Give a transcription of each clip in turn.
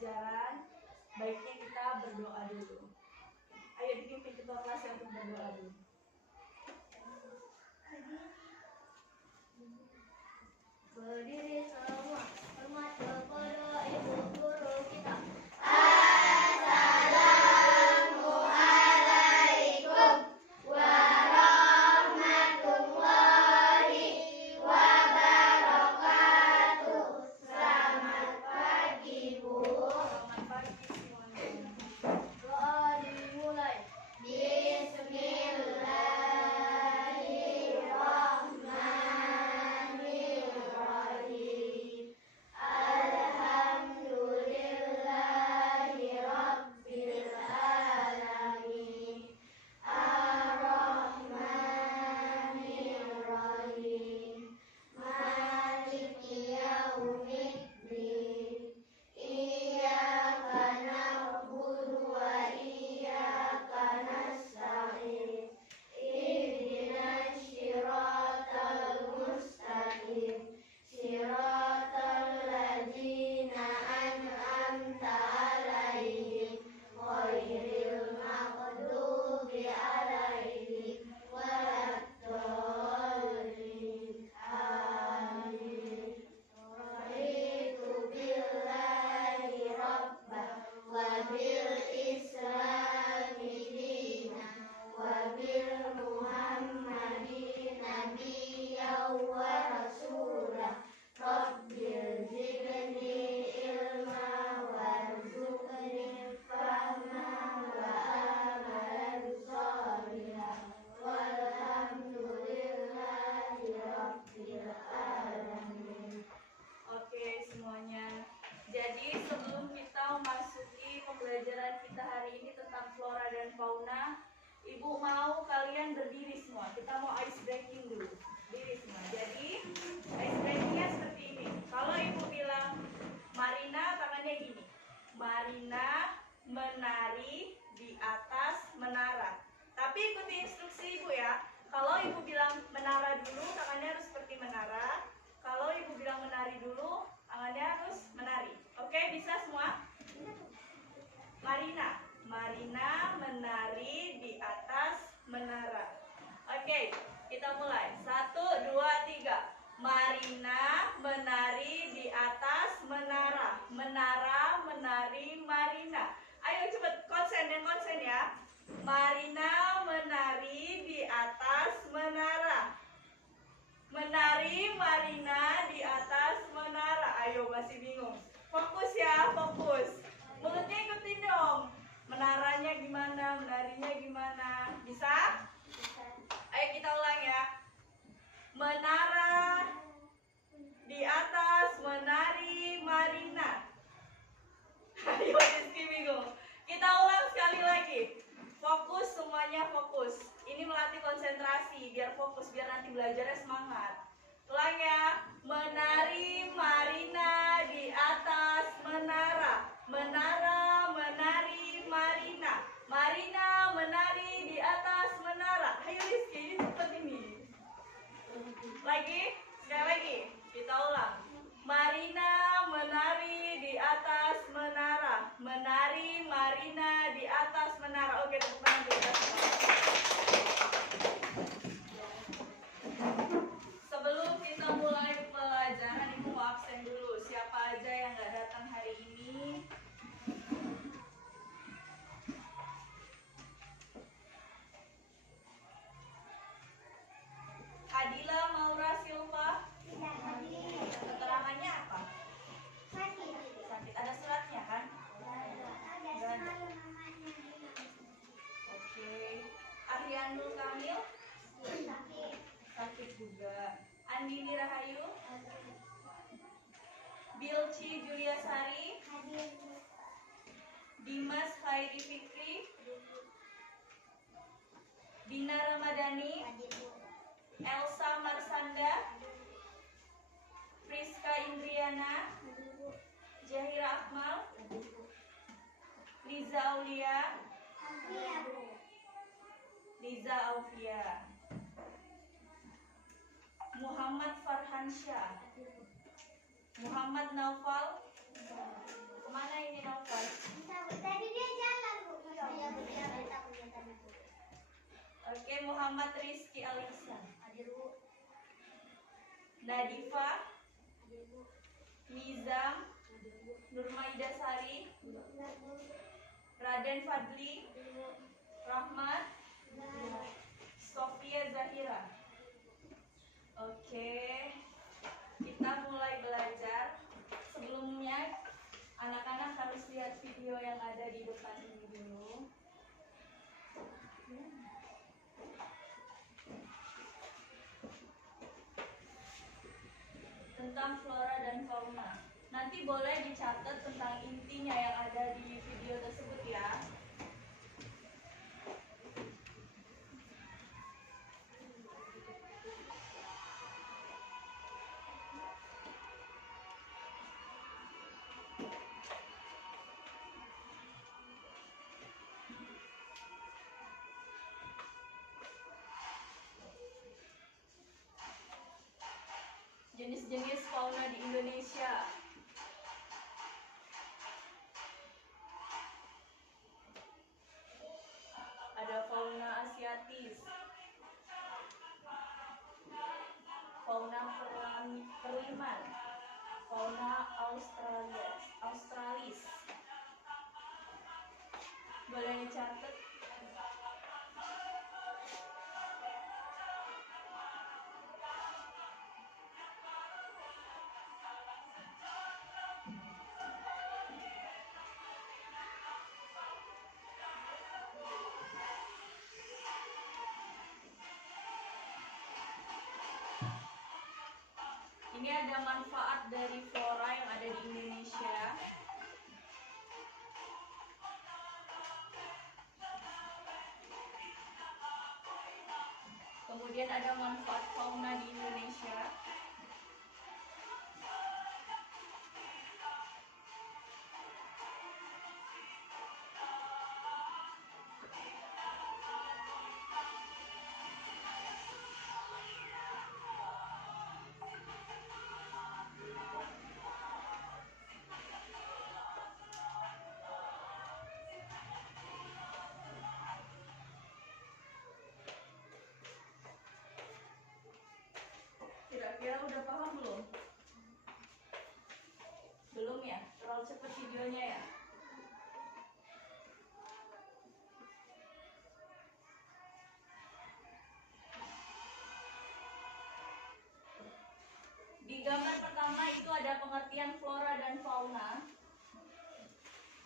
pembelajaran, baiknya kita berdoa dulu. Ayo dipimpin ketua kelas yang untuk berdoa dulu. Berdiri semua, hormat kepada ibu guru kita. Assalamualaikum warahmatullahi wabarakatuh. Selamat pagi, Bu. Selamat pagi semuanya. Doa dimulai. Bismillahirrahmanirrahim. Alhamdulillahi rabbil alamin. Ar-Rahmanir-Rahim. Maliki yaumiddin. Iyyaka na'budu wa iyyaka nasta'in. Ihdinas siratal mustaqim. Siratal ladzina an'amta 'alaihim ghairil maghdubi 'alaihim waladdallin. Amin. Raditu billahi rabban wa bil islami dinan wa bil muhammadin nabiyyan wa rasulah. Rabbil zidni ilma warzuqni fahma wa amalan sholihan. Walhamdulillahi rabbil alamin. Oke semuanya. Jadi sebelum kita memasuki pembelajaran kita hari ini tentang flora dan fauna, Ibu mau kalian berdiri semua. Kita mau ice breaking dulu. Berdiri semua. Jadi ice breakingnya seperti ini. Kalau Ibu bilang Marina, tangannya gini. Marina menari di atas menara. Tapi ikuti instruksi Ibu ya. Kalau Ibu bilang menara dulu, tangannya harus seperti menara. Kalau Ibu bilang menari dulu, tangannya harus menari. Oke, bisa semua? Marina menari di atas menara. Oke, kita mulai. 1, 2, 3. Marina menari di atas menara. Menara, menari, Marina. Ayo cepet, konsen dan konsen ya. Marina menari di atas menara. Menari Marina di atas menara. Ayo, masih bingung. Fokus ya, fokus. Mulutnya ikutin dong. Menaranya gimana, menarinya gimana. Bisa? Ayo kita ulang ya. Menara di atas menari Marina. Ayo, Rizky bingung. Kita ulang sekali lagi. Fokus, semuanya fokus. Ini melatih konsentrasi, biar fokus, biar nanti belajarnya semangat. Ulang ya. Menari Marina di atas menara. Menara menari Marina. Marina menari di atas menara. Ayo Rizky, ini cepat ini. Lagi, sekali lagi. Kita ulang. Marina menari di atas menara. Menari Marina di atas menara. Oke, tepuk tangan dulu. Sebelum kita mulai pelajaran, Ibu mau absen dulu. Siapa aja yang nggak datang hari ini? Adila Maura Silva. Keterangannya apa? Sakit. Ada suratnya kan? Oke. Arianul Kamil. Sakit juga. Andini Rahayu. Bilci Juliasari. Dimas Khairi Fikri. Dina Ramadhani. Elsa Marsanda. Friska Indriana. Jahira Akmal. Liza Aulia. Liza Aufia. Muhammad Farhansyah. Muhammad Naufal. Kemana ini Naufal? Muhammad Rizky Alisan. Hadir Bu. Nadifa, Hadir Bu. Nizam, Hadir Bu. Nurmaida Sari, Hadir Bu. Raden Fadli, Hadir Bu. Rahmat, Hadir. Sofia Zahira. Oke, kita mulai belajar. Sebelumnya, anak-anak harus lihat video yang ada di depan ini dulu. Tentang flora dan fauna. Nanti boleh dicatat tentang intinya yang ada di video tersebut ya. Jenis-jenis fauna di Indonesia. Ada fauna asiatis, fauna perliman, fauna australis. Boleh dicatat. Ini ada manfaat dari flora yang ada di Indonesia. Kemudian ada manfaat fauna di Indonesia. Kira-kira udah paham belum? Belum ya? Terlalu cepat videonya ya? Di gambar pertama itu ada pengertian flora dan fauna.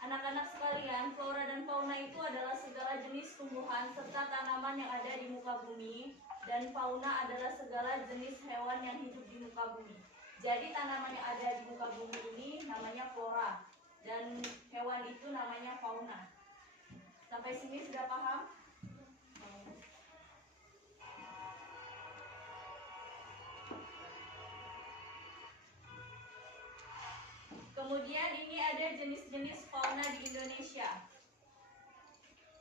Anak-anak sekalian, flora dan fauna itu adalah segala jenis tumbuhan serta tanaman yang ada di muka bumi, dan fauna adalah segala jenis hewan yang hidup di muka bumi. Jadi tanaman yang ada di muka bumi ini namanya flora, dan hewan itu namanya fauna. Sampai sini sudah paham? Kemudian ini ada jenis-jenis fauna di Indonesia.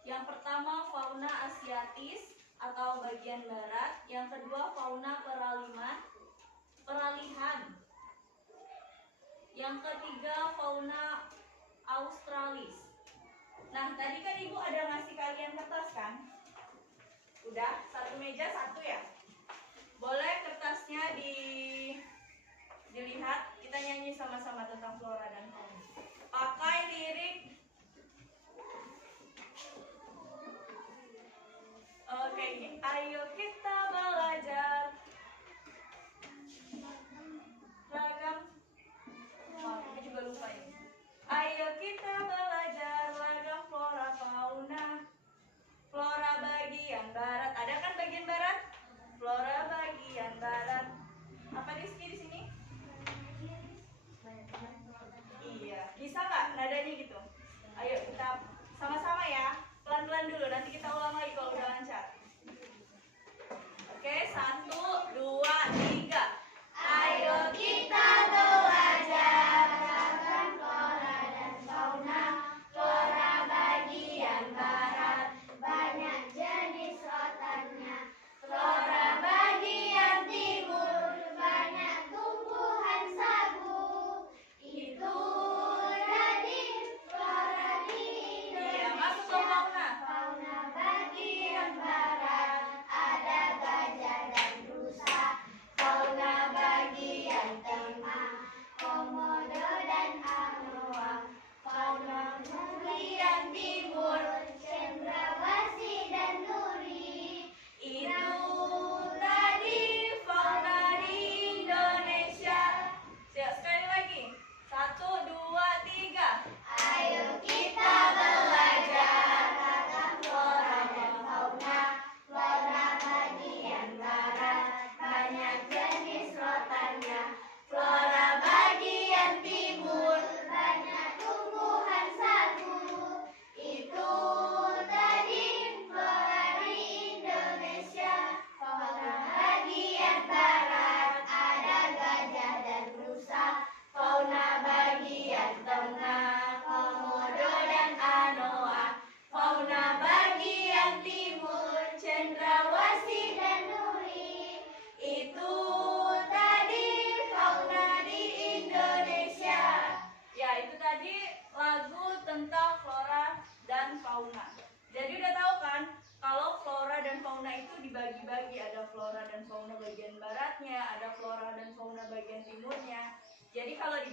Yang pertama fauna asiatis atau bagian barat. Yang kedua fauna peralihan. Yang ketiga fauna australis. Nah, tadi kan Ibu ada ngasih kalian kertas kan? Udah, satu meja satu ya? Boleh kertasnya dilihat, kita nyanyi sama-sama tentang flora dan fauna. Pakai lirik. Oke, ayo kita belajar ragam. Oh, aku juga lupa ini. Ayo kita belajar ragam flora fauna. Flora bagian barat. Ada kan bagian barat? Flora bagian barat. Apa Rizky di sini?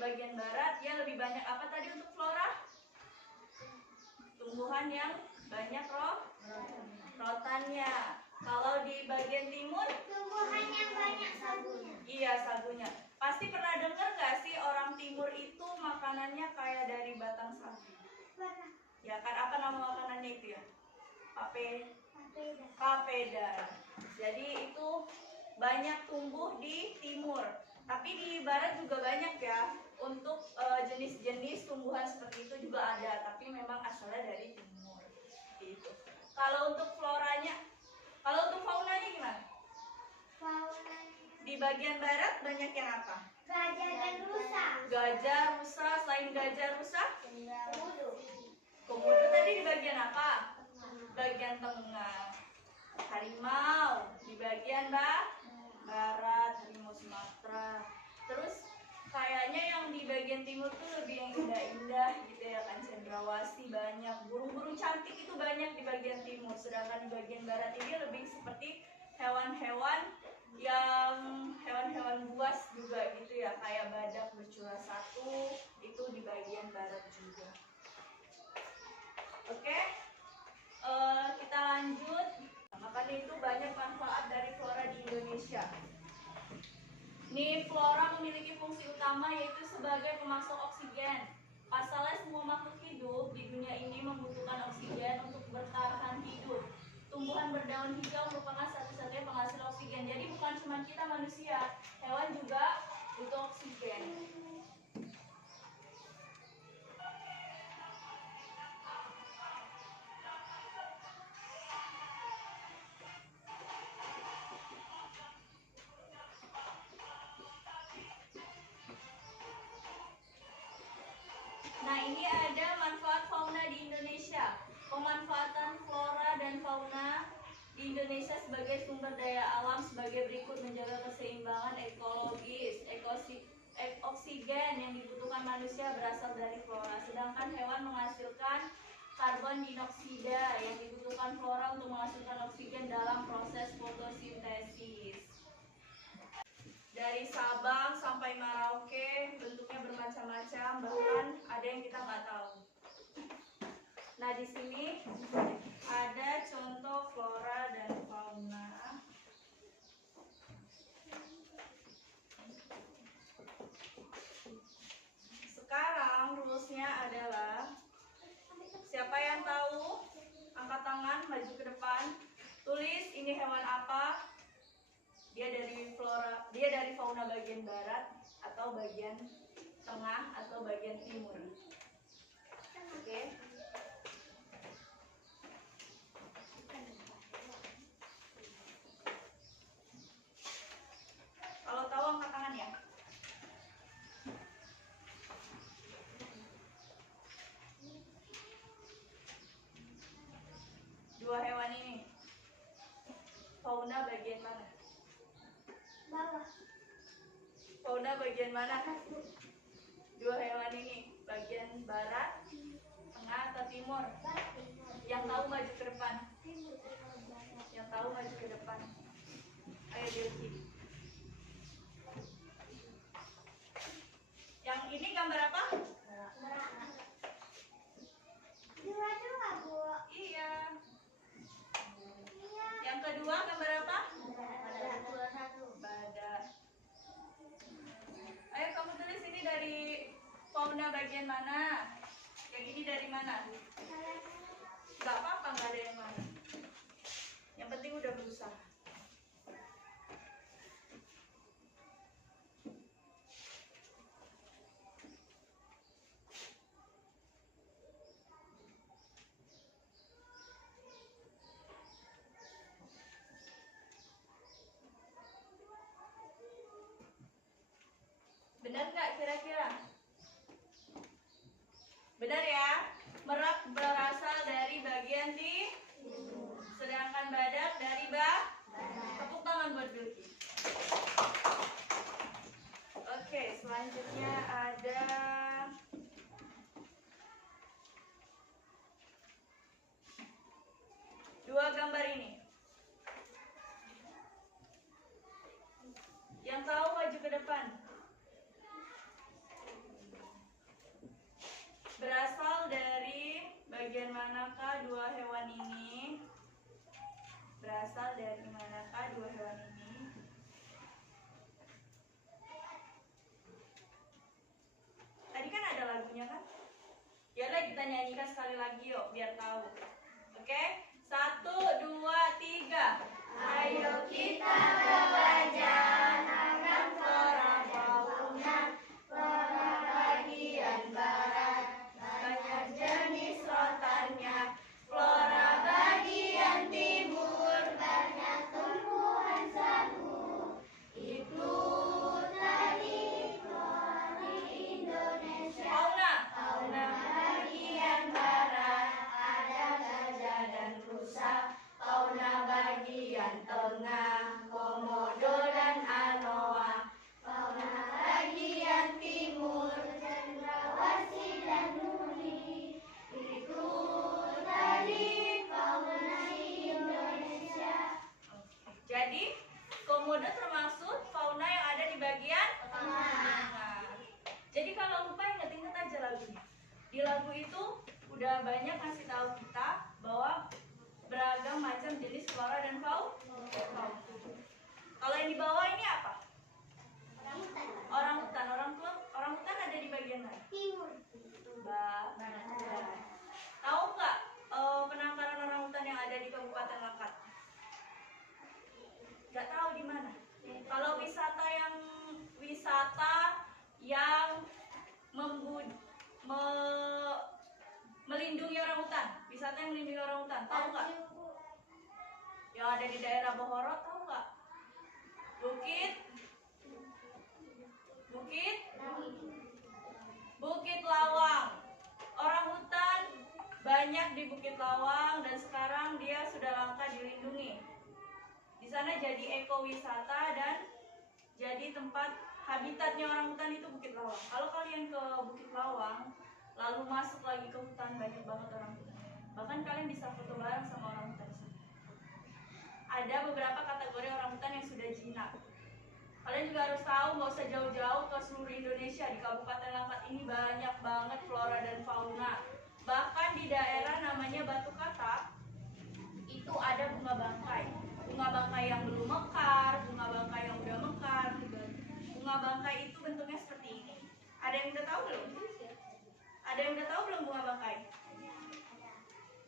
bagian barat dia lebih banyak apa tadi untuk flora? Tumbuhan yang banyak rotannya. Kalau di bagian timur? Tumbuhan yang banyak sagunya. Iya, sagunya. Pasti pernah dengar nggak sih orang timur itu makanannya kayak dari batang sagu? Pernah. Ya kan, apa nama makanannya itu ya? Papeda. Papeda. Jadi itu banyak tumbuh di timur. Tapi di barat juga banyak ya. Untuk jenis-jenis tumbuhan seperti itu juga ada, tapi memang asalnya dari timur. Gitu. Kalau untuk floranya, kalau untuk faunanya gimana? Faunanya. Di bagian barat banyak yang apa? Gajah dan rusa. Gajah, rusa. Selain gajah, rusa? Komodo. Komodo tadi di bagian apa? Bagian tengah. Harimau di bagian barat, harimau Sumatera. Terus kayaknya yang di bagian timur tuh lebih yang indah-indah gitu ya kan, cendrawasih banyak, burung-burung cantik itu banyak di bagian timur. Sedangkan di bagian barat ini lebih seperti hewan-hewan buas juga gitu ya, kayak badak bercula satu itu di bagian barat juga. Oke, kita lanjut. Makanya itu banyak manfaat dari flora di Indonesia. Nih, flora memiliki fungsi utama yaitu sebagai pemasok oksigen. Pasalnya semua makhluk hidup di dunia ini membutuhkan oksigen untuk bertahan hidup. Tumbuhan berdaun hijau merupakan satu-satunya penghasil oksigen. Jadi bukan cuma kita manusia, hewan juga butuh oksigen. Nah, ini ada manfaat fauna di Indonesia. Pemanfaatan flora dan fauna di Indonesia sebagai sumber daya alam sebagai berikut: menjaga keseimbangan ekologis. Oksigen yang dibutuhkan manusia berasal dari flora, sedangkan hewan menghasilkan karbon dioksida yang dibutuhkan flora untuk menghasilkan oksigen dalam proses fotosintesis. Dari Sabang sampai Merauke bentuknya bermacam-macam, bahkan ada yang kita nggak tahu. Nah, di sini ada contoh flora dan fauna. Sekarang rules-nya adalah siapa yang tahu angkat tangan, maju ke depan, tulis ini hewan apa. Dia dari fauna bagian barat atau bagian tengah atau bagian timur. Oke. Kalau tahu angkat tangan ya. Dua hewan ini fauna bagian mana? Bawah. Fauna bagian mana? Dua hewan ini bagian barat, tengah atau timur? Yang tahu maju ke depan. Yang tahu maju ke depan. Ayo Dilki. Yang ini gambar apa? Dua-dua, Bu. Iya. Iya. Yang kedua gambar apa? Satu. Badak. Ayo kamu tulis ini dari fauna bagian mana? Yang ini dari mana? Gak apa-apa, gak ada yang mana. Yang penting udah berusaha. Benar nggak kira-kira? Benar ya? Merak berasal dari bagian timur, sedangkan badak dari dua hewan ini? Berasal dari manakah dua hewan ini? Tadi kan ada lagunya kan? Yaudah kita nyanyikan sekali lagi yuk biar tahu. Oke? 1, 2, 3. Ayo kita belajar akan flora fauna. Flora bagian barat banyak jenis rotannya. Flora bagian timur banyak tumbuhan sanu. Itu tadi flora Indonesia. Fauna. Fauna bagian barat ada gajah dan rusa. Fauna bagian tengah komodo dan anoa. Fauna bagian timur cendrawasih dan nuni. Itu tadi fauna Indonesia. Jadi komodo termasuk fauna yang ada di bagian tengah. Jadi kalau lupa inget-inget aja lagunya. Di lagu itu udah banyak ngasih tahu kita bahwa beragam macam jenis flora dan fauna. Kalau yang di bawah ini apa? Orang hutan. Orang hutan ada di bagian mana? Timur. Barat. Tahu nggak penangkaran orang hutan yang ada di Kabupaten Langkat? Nggak tahu di mana. Kalau wisata yang melindungi orang hutan, wisata yang melindungi orang hutan, tahu nggak? Yang ada di daerah Bohorot, tahu nggak? Bukit Lawang. Orang hutan banyak di Bukit Lawang dan sekarang dia sudah langka dilindungi. Di sana jadi ekowisata dan jadi tempat habitatnya orang hutan itu Bukit Lawang. Kalau kalian ke Bukit Lawang lalu masuk lagi ke hutan, banyak banget orang hutan. Bahkan kalian bisa foto bareng sama orang hutan. Ada beberapa kategori orang hutan yang sudah jinak. Kalian juga harus tahu, nggak usah jauh-jauh ke seluruh Indonesia. Di Kabupaten Langkat ini banyak banget flora dan fauna. Bahkan di daerah namanya Batu Katak itu ada bunga bangkai. Bunga bangkai yang belum mekar, bunga bangkai yang udah mekar. Bunga bangkai itu bentuknya seperti ini. Ada yang udah tahu belum? Ada yang udah tahu belum bunga bangkai?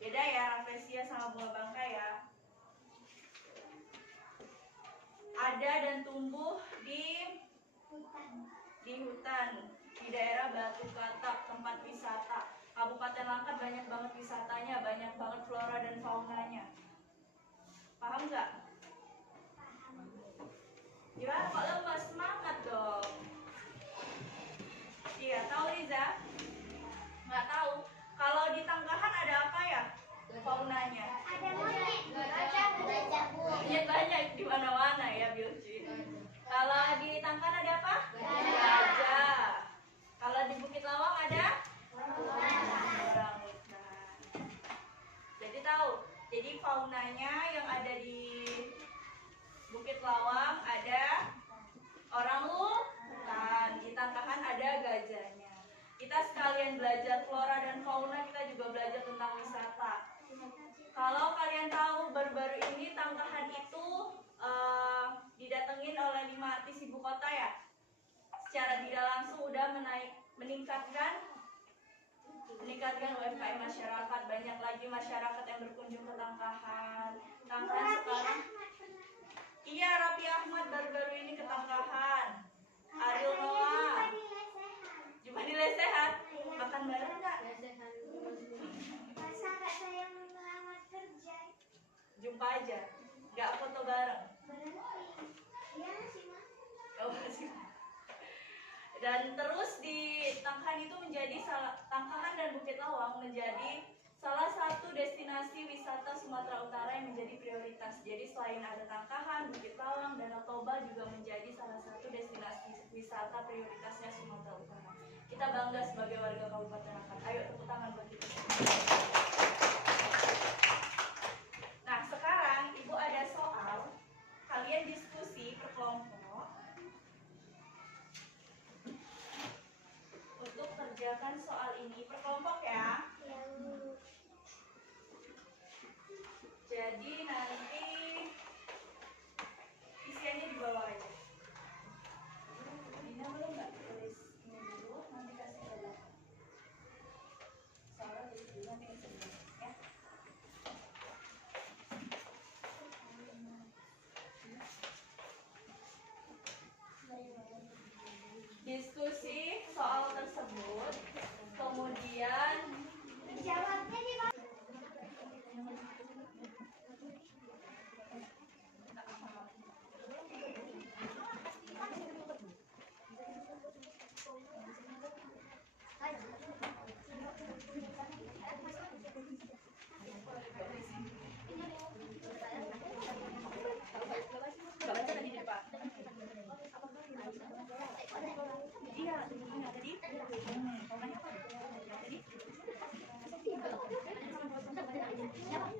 Beda ya, rafflesia sama bunga bangkai ya. Ada dan tumbuh di hutan di daerah Batu Katak, tempat wisata. Kabupaten Langkat banyak banget wisatanya, banyak banget flora dan faunanya. Paham nggak? Gimana kok lemas? Semangat dong. Iya, tahu Riza? Nggak tahu. Kalau di Tangkahan ada apa ya faunanya? Ada monyet. Gajah. Iya banyak di mana-mana ya Bilci. Kalau di Tangkahan ada apa? Gajah. Kalau di Bukit Lawang ada? Orangutan. Jadi tahu. Jadi faunanya yang ada di Bukit Lawang ada orangutan. Di Tangkahan ada gajahnya. Kita sekalian belajar flora dan fauna, kita juga belajar tentang wisata. Kalau kalian tahu baru-baru ini Tangkahan itu didatengin oleh 5 artis ibu kota ya. Secara tidak langsung udah meningkatkan UMKM masyarakat. Banyak lagi masyarakat yang berkunjung ke Tangkahan. Tangkahan sekarang. Iya, Raffi Ahmad baru-baru ini ke Tangkahan. Ariel Noah. Jumpa di lesehan. Makan bareng nggak? Masa nggak saya melamar kerja? Jumpa aja. Nggak foto bareng. Berhenti. Iya masih makan. Oh, masih. Dan terus di Tangkahan itu menjadi Tangkahan dan Bukit Lawang menjadi salah satu destinasi wisata Sumatera Utara yang menjadi prioritas. Jadi selain ada Tangkahan, Bukit Lawang, Danau Toba juga menjadi salah satu destinasi wisata prioritasnya Sumatera Utara. Kita bangga sebagai warga Kabupaten Langkat. Ayo tepuk tangan buat kita. Nah sekarang Ibu ada soal, kalian diskusi per kelompok untuk kerjakan soal ini per kelompok ya. Siapa?